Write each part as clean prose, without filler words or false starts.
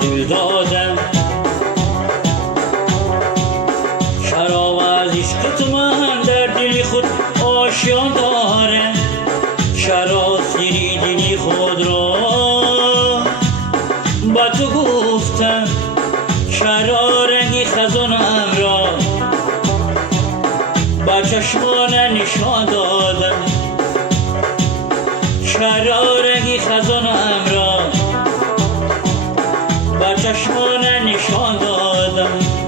دل دادم شراب از عشق تو من در دل خود آشیان دارم شراب سری دلی خود را با تو گفتم شراب رنگی خزانم را با چشمان نشان دادم شراب رنگی خزانم را با چشمان نشان دادم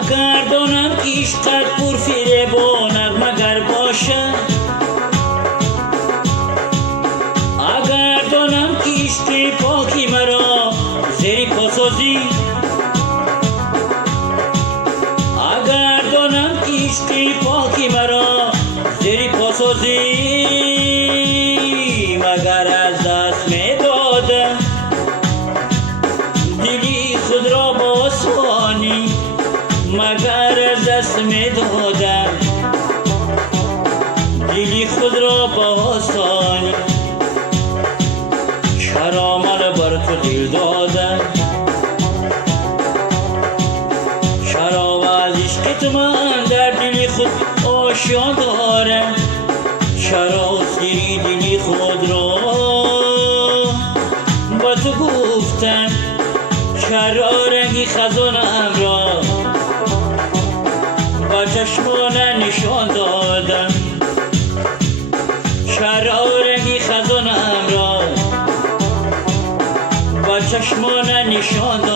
اگر دانم که عشقت پر فریب و نغمه‌گر باشد اگر دانم که عشق پاکی مرا زیر پا سازی اگر دانم که عشق پاکی مرا زیر پا سازی مگر از دست می دادم دلی خود را با آسانی مگر از دست می دادم دلی خود را با آسانی چرا من بر تو دل دادم چرا از عشق تو من در دل خود آشیان دارم چرا سری دلی خود را با تو گفتم چرا رنگی خزانم را با چشمان نشان دادم چرا رنگی خزانم را با چشمان نشان دادم